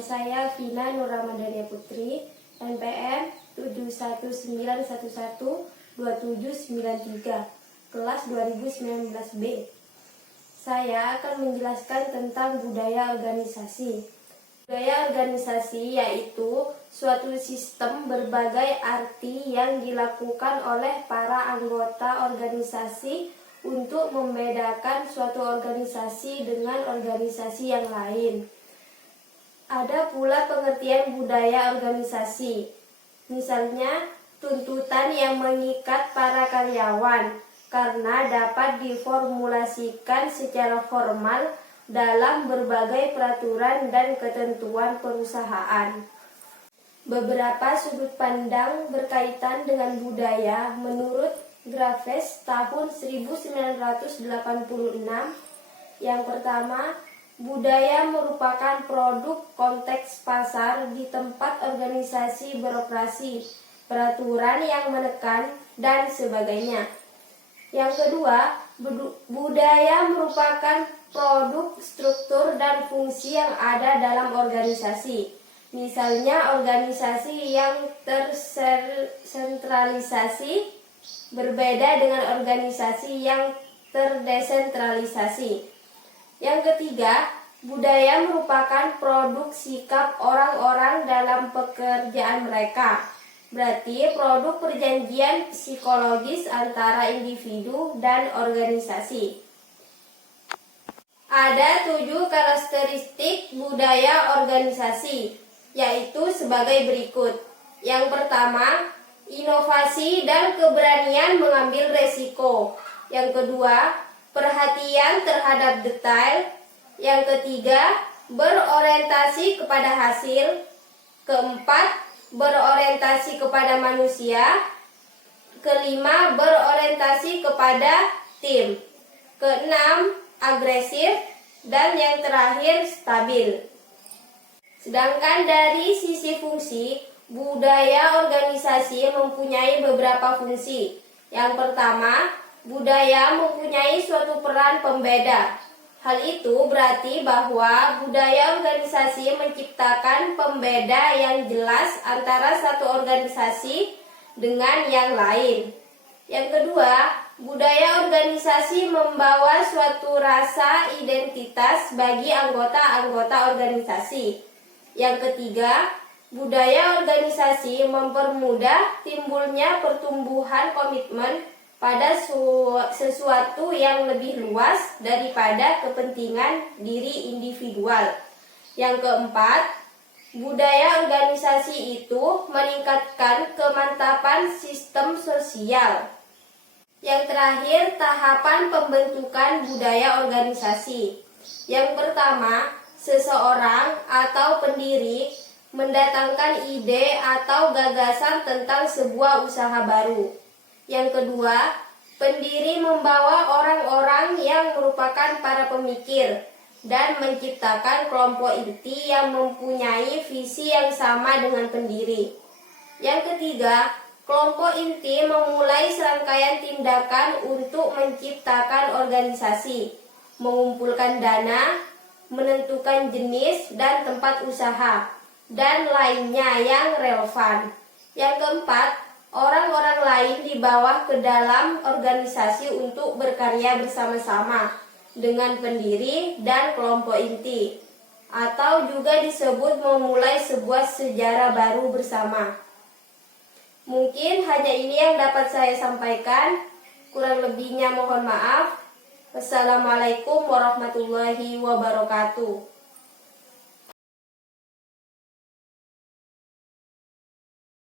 Nama saya Vina Nur Ramadhania Putri, NPM 719112793, kelas 2019B. Saya akan menjelaskan tentang budaya organisasi. Budaya organisasi yaitu suatu sistem berbagai arti yang dilakukan oleh para anggota organisasi untuk membedakan suatu organisasi dengan organisasi yang lain. Ada pula pengertian budaya organisasi, misalnya tuntutan yang mengikat para karyawan karena dapat diformulasikan secara formal dalam berbagai peraturan dan ketentuan perusahaan. Beberapa sudut pandang berkaitan dengan budaya menurut Graves tahun 1986. Yang pertama, budaya merupakan produk konteks pasar di tempat organisasi beroperasi, peraturan yang menekan, dan sebagainya. Yang kedua, budaya merupakan produk struktur dan fungsi yang ada dalam organisasi. Misalnya organisasi yang tersentralisasi berbeda dengan organisasi yang terdesentralisasi. Yang ketiga, budaya merupakan produk sikap orang-orang dalam pekerjaan mereka. Berarti produk perjanjian psikologis antara individu dan organisasi. Ada 7 karakteristik budaya organisasi, yaitu sebagai berikut. Yang pertama, inovasi dan keberanian mengambil resiko. Yang kedua, perhatian terhadap detail. Yang ketiga, berorientasi kepada hasil. Keempat, berorientasi kepada manusia. Kelima, berorientasi kepada tim. Keenam, agresif. Dan yang terakhir, stabil. Sedangkan dari sisi fungsi, budaya organisasi mempunyai beberapa fungsi. Yang pertama, budaya mempunyai suatu peran pembeda. Hal itu berarti bahwa budaya organisasi menciptakan pembeda yang jelas antara satu organisasi dengan yang lain. Yang kedua, budaya organisasi membawa suatu rasa identitas bagi anggota-anggota organisasi. Yang ketiga, budaya organisasi mempermudah timbulnya pertumbuhan komitmen pada sesuatu yang lebih luas daripada kepentingan diri individual. Yang keempat, budaya organisasi itu meningkatkan kemantapan sistem sosial. Yang terakhir, tahapan pembentukan budaya organisasi. Yang pertama, seseorang atau pendiri mendatangkan ide atau gagasan tentang sebuah usaha baru. Yang kedua, pendiri membawa orang-orang yang merupakan para pemikir dan menciptakan kelompok inti yang mempunyai visi yang sama dengan pendiri. Yang ketiga, kelompok inti memulai serangkaian tindakan untuk menciptakan organisasi, mengumpulkan dana, menentukan jenis dan tempat usaha, dan lainnya yang relevan. Yang keempat, orang-orang lain dibawa ke dalam organisasi untuk berkarya bersama-sama dengan pendiri dan kelompok inti, atau juga disebut memulai sebuah sejarah baru bersama. Mungkin hanya ini yang dapat saya sampaikan, kurang lebihnya mohon maaf. Wassalamualaikum warahmatullahi wabarakatuh.